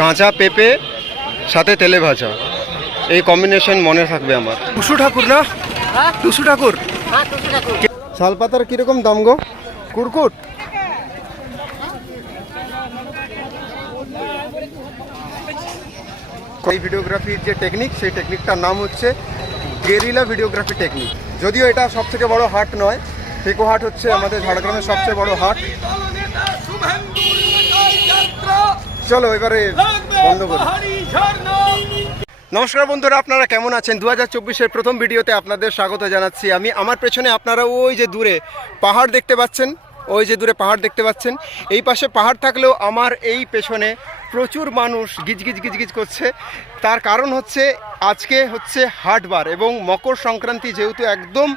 কাঁচা পেঁপে সাথে তেলে ভাজা। এই কম্বিনেশন মনে থাকবে আমার। টুসু ঠাকুর না? হ্যাঁ? টুসু ঠাকুর? হ্যাঁ টুসু ঠাকুর। শালপাতার কীরকম দাম গো? কুরকুট এই ভিডিওগ্রাফির যে টেকনিক সেই টেকনিকটার নাম হচ্ছে গেরিলা ভিডিওগ্রাফি টেকনিক যদিও এটা সব থেকে বড় হাট নয় টেকো হাট হচ্ছে আমাদের ঝাড়গ্রামের সবচেয়ে বড় হাট। চলো এবারে বন্ধ করি। নমস্কার বন্ধুরা আপনারা কেমন আছেন? দু হাজার চব্বিশের প্রথম ভিডিওতে আপনাদের স্বাগত জানাচ্ছি আমি। আমার পেছনে আপনারা ওই যে দূরে পাহাড় দেখতে পাচ্ছেন ওই যে দূরে পাহাড় দেখতে পাচ্ছেন। এই পাশে পাহাড় থাকলেও আমার এই পেছনে প্রচুর মানুষ গিজগিজ গিজগিজ করছে। তার কারণ হচ্ছে আজকে হচ্ছে হাটবার এবং মকর সংক্রান্তি যেহেতু একদম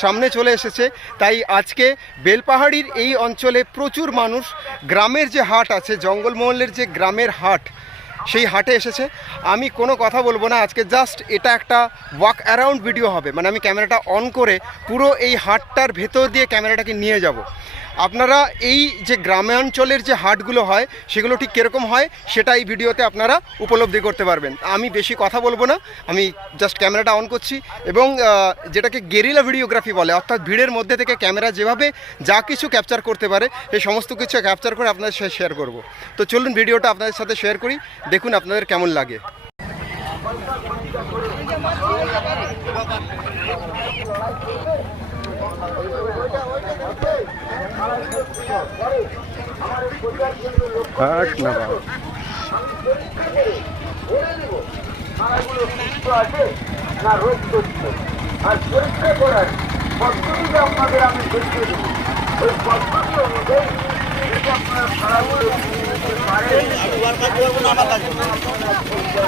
সামনে চলে এসেছে, তাই আজকে বেলপাহাড়ির এই অঞ্চলে প্রচুর মানুষ গ্রামের যে হাট আছে, জঙ্গলমহলের যে গ্রামের হাট, সেই হাটে এসেছে। আমি কোনো কথা বলব না, আজকে জাস্ট এটা একটা ওয়াক অ্যারাউন্ড ভিডিও হবে। মানে আমি ক্যামেরাটা অন করে পুরো এই হাটটার ভেতর দিয়ে ক্যামেরাটাকে নিয়ে যাব। আপনারা এই যে গ্রামাঞ্চলের যে হাটগুলো হয়, সেগুলো ঠিক কীরকম হয়, সেটা এই ভিডিওতে আপনারা উপলব্ধি করতে পারবেন। আমি বেশি কথা বলব না, আমি জাস্ট ক্যামেরাটা অন করছি এবং যেটাকে গেরিলা ভিডিওগ্রাফি বলে, অর্থাৎ ভিড়ের মধ্যে থেকে ক্যামেরা যেভাবে যা কিছু ক্যাপচার করতে পারে, সেই সমস্ত কিছু ক্যাপচার করে আপনাদের সাথে শেয়ার করব। তো চলুন ভিডিওটা আপনাদের সাথে শেয়ার করি, দেখুন আপনাদের কেমন লাগে। হাট না না রোগ করছে আর পরীক্ষা করার পদ্ধতিটা আপনাদের আমি দেখিয়ে দেবো ওই পদ্ধতি অনুযায়ী যদি আপনারা সারাগুলো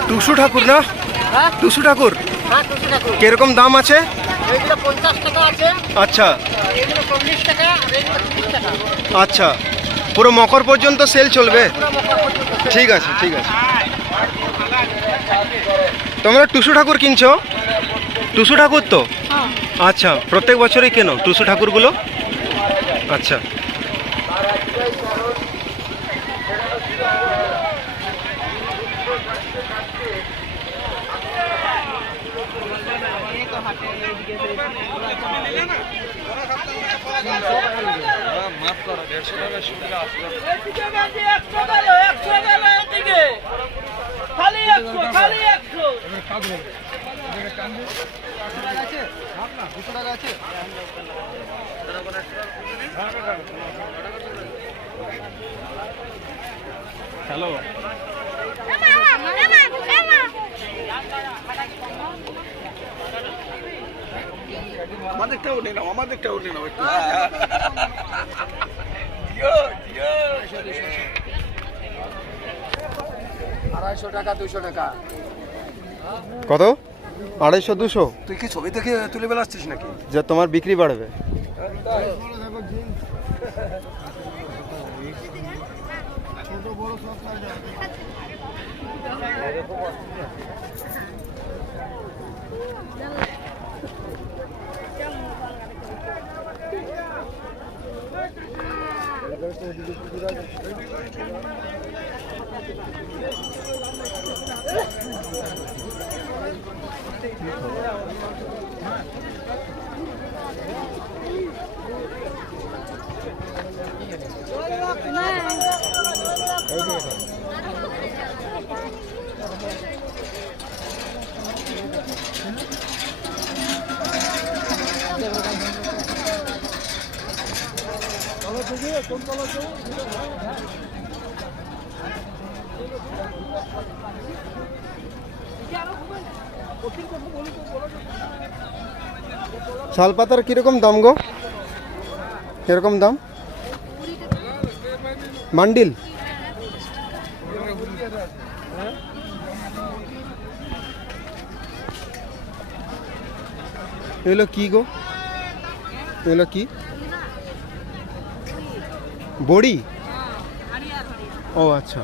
টুসু ঠাকুর। না হ্যাঁ হ্যাঁ টুসু ঠাকুর। কীরকম দাম আছে? এইগুলো পঞ্চাশ টাকা আছে। আচ্ছা। এইগুলো চল্লিশ টাকা আর এইগুলো তিরিশ টাকা। আচ্ছা। পুরো মকর পর্যন্ত সেল চলবে? পর্যন্ত ঠিক আছে ঠিক আছে। তোমরা টুসু ঠাকুর কিনছো? টুসু ঠাকুর তো? আচ্ছা প্রত্যেক বছরই কেন টুসু ঠাকুরগুলো? আচ্ছা। একশো গেল একশো গেল এদিকে খালি একশো একশো আমাদেরটাও উঠে নাও আমাদেরটাও উঠে নাও একটু। আড়াইশো টাকা দুশো টাকা। কত? আড়াইশো দুশো তুই কি ছবি থেকে তুলে বেলাচ্ছিস নাকি? যে তোমার বিক্রি বাড়বে। Thank you. শালপাতার কীরকম দাম গো? কীরকম দাম? মান্ডিল? এগুলো কি গো? এগুলো কি? বড়ি? ও আচ্ছা।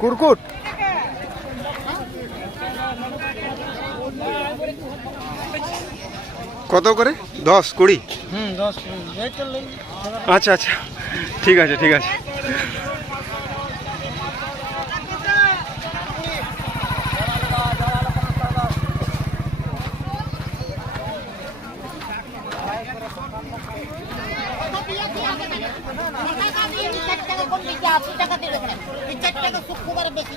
কুরকুট। কত করে? দশ কুড়ি? আচ্ছা আচ্ছা। ঠিক আছে ঠিক আছে আশি টাকা দেবে এই চার টাকা শুক্রবারে বেশি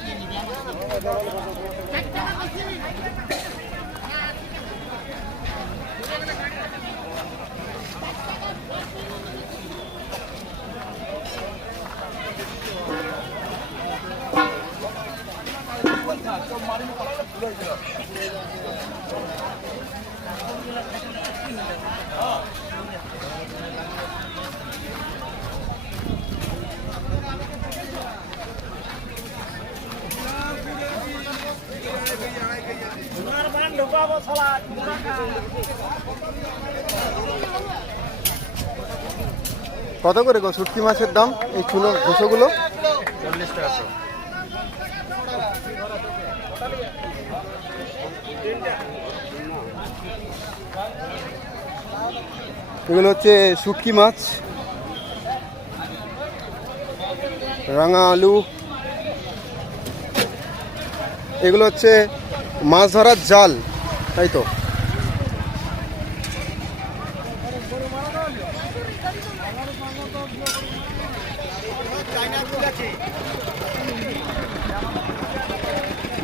কত করে গো? শুটকি মাছের দাম? এই চুনো ঘুষোগুলো? এগুলো হচ্ছে শুটকি মাছ। রাঙা আলু। এগুলো হচ্ছে মাছ ধরার জাল। তাই তো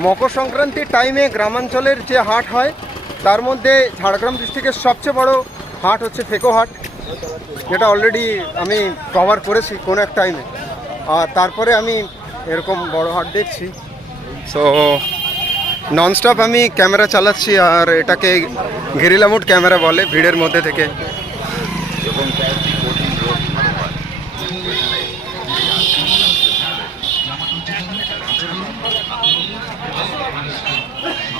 মকর সংক্রান্তির টাইমে গ্রামাঞ্চলের যে হাট হয়, তার মধ্যে ঝাড়গ্রাম ডিস্ট্রিক্টের সবচেয়ে বড় হাট হচ্ছে ফেকো হাট, যেটা অলরেডি আমি কভার করেছি কোনো এক টাইমে আর তারপরে আমি এরকম বড় হাট দেখছি। সো ননস্টপ আমি ক্যামেরা চালাচ্ছি আর এটাকে ঘেরিলা ক্যামেরা বলে ভিড়ের মধ্যে থেকে।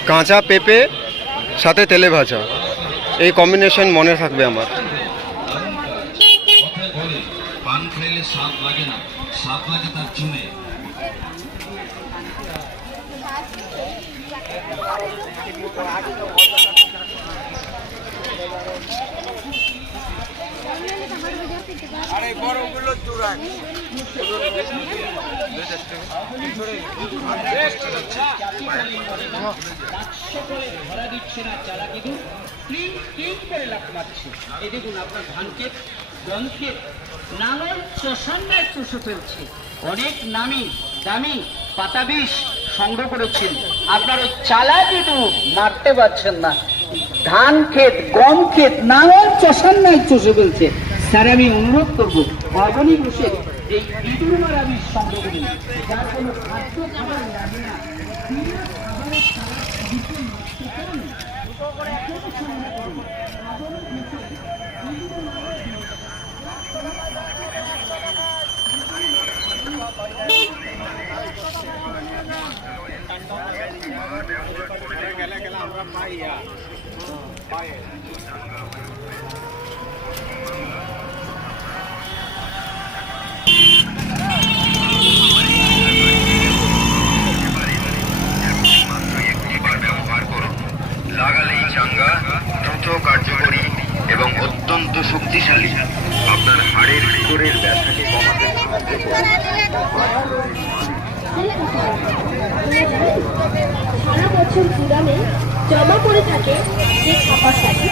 কাঁচা পেঁপে, সাথে তেলে ভাজা। এই কম্বিনেশন মনে থাকবে আমার। পান লাগে না। লাগে তার চুনে। ধরা দিচ্ছে না চালা কিন্তু ক্লিন ক্লিন করে মারছে এই দেখুন আপনার ধান ক্ষেত গম ক্ষেত নাঙল চষান্নায় চষে ফেলছে অনেক নামি, দামি পাতা বিষ সংগ্রহ করেছেন। আপনার ওই চালা কিন্তু মারতে পারছেন না। ধান ক্ষেত, গম ক্ষেত নাঙল নাই চষে ফেলছে। স্যার, আমি অনুরোধ করব অর্গানিক বসে এই ইঁদুর বিষ সংগ্রহ করি যার কোনো খাদ্য খাবার লাগে না। লাগালেই চাঙ্গা দ্রুত কার্যকরী এবং অত্যন্ত শক্তিশালী। আপনার হাড়ের ভিতরের ব্যথাকে কমাতে সাহায্য পুরানে জমা পড়ে থাকে যে ছাপা শাড়ি,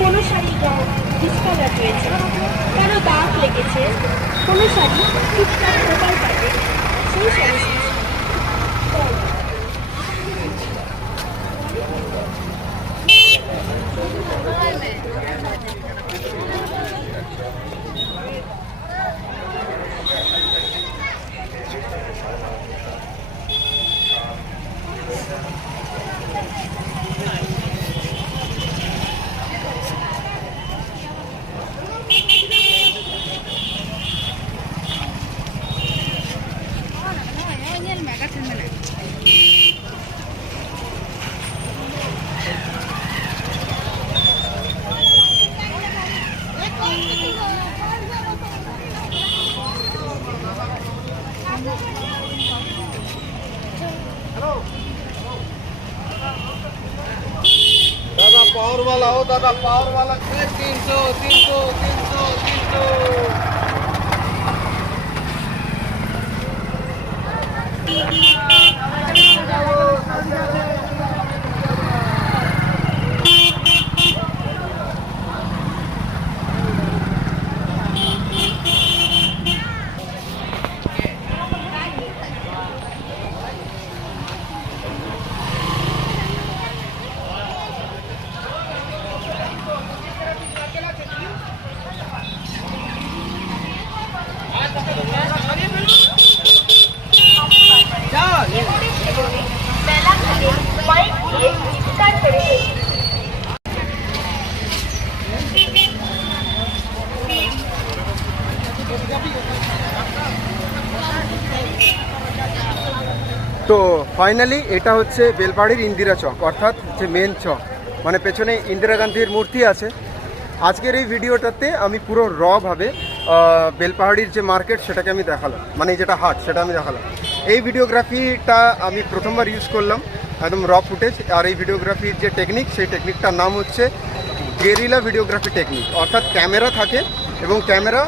কোনো শাড়ি রং ডিসকালার রয়েছে কারও দাগ লেগেছে, কোনো শাড়ি টুকটাক প্রকার কাটে সেই শাড়ি পাওয়ার वाला हो দাদা পাওয়ার वाला 300 300 300 300 তো ফাইনালি এটা হচ্ছে বেলপাড়ির ইন্দিরা চক, অর্থাৎ যে মেন চক। মানে পেছনে ইন্দিরা গান্ধীর মূর্তি আছে। আজকের এই ভিডিওটাতে আমি পুরো রভাবে বেলপাহাড়ির যে মার্কেট সেটাকে আমি দেখালাম। মানে যেটা হাট, সেটা আমি দেখালাম। এই ভিডিওগ্রাফিটা আমি প্রথমবার ইউজ করলাম, একদম র ফুটেজ আর এই ভিডিওগ্রাফির যে টেকনিক সেই টেকনিকটার নাম হচ্ছে গেরিলা ভিডিওগ্রাফি টেকনিক অর্থাৎ ক্যামেরা থাকে এবং ক্যামেরা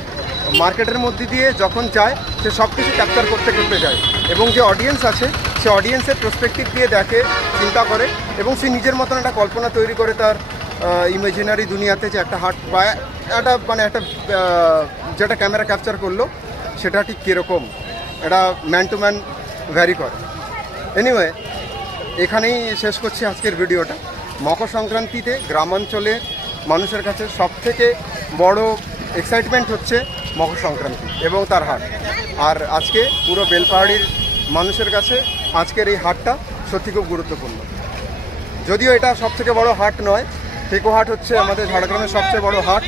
মার্কেটের মধ্যে দিয়ে যখন যায়, সে সব কিছু ক্যাপচার করতে করতে যায়। এবং যে অডিয়েন্স আছে সে অডিয়েন্সের প্রসপেক্টিভ দিয়ে দেখে, চিন্তা করে এবং সে নিজের মতন একটা কল্পনা তৈরি করে তার ইমাজিনারি দুনিয়াতে যে একটা হাট বা একটা মানে একটা যেটা ক্যামেরা ক্যাপচার করল, সেটা ঠিক কীরকম? এটা ম্যান টু ম্যান ভ্যারি করে। এনিওয়ে এখানেই শেষ করছি আজকের ভিডিওটা। মকর সংক্রান্তিতে গ্রামাঞ্চলের মানুষের কাছে সবথেকে বড় এক্সাইটমেন্ট হচ্ছে মকর সংক্রান্তি এবং তার হাট আর আজকে পুরো বেলপাহাড়ির মানুষের কাছে আজকের এই হাটটা সত্যি খুব গুরুত্বপূর্ণ। যদিও এটা সবথেকে বড় হাট নয় টেকো হাট হচ্ছে আমাদের ঝাড়গ্রামের সবচেয়ে বড় হাট।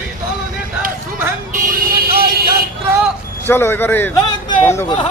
চলো, এবারে বন্ধ করি।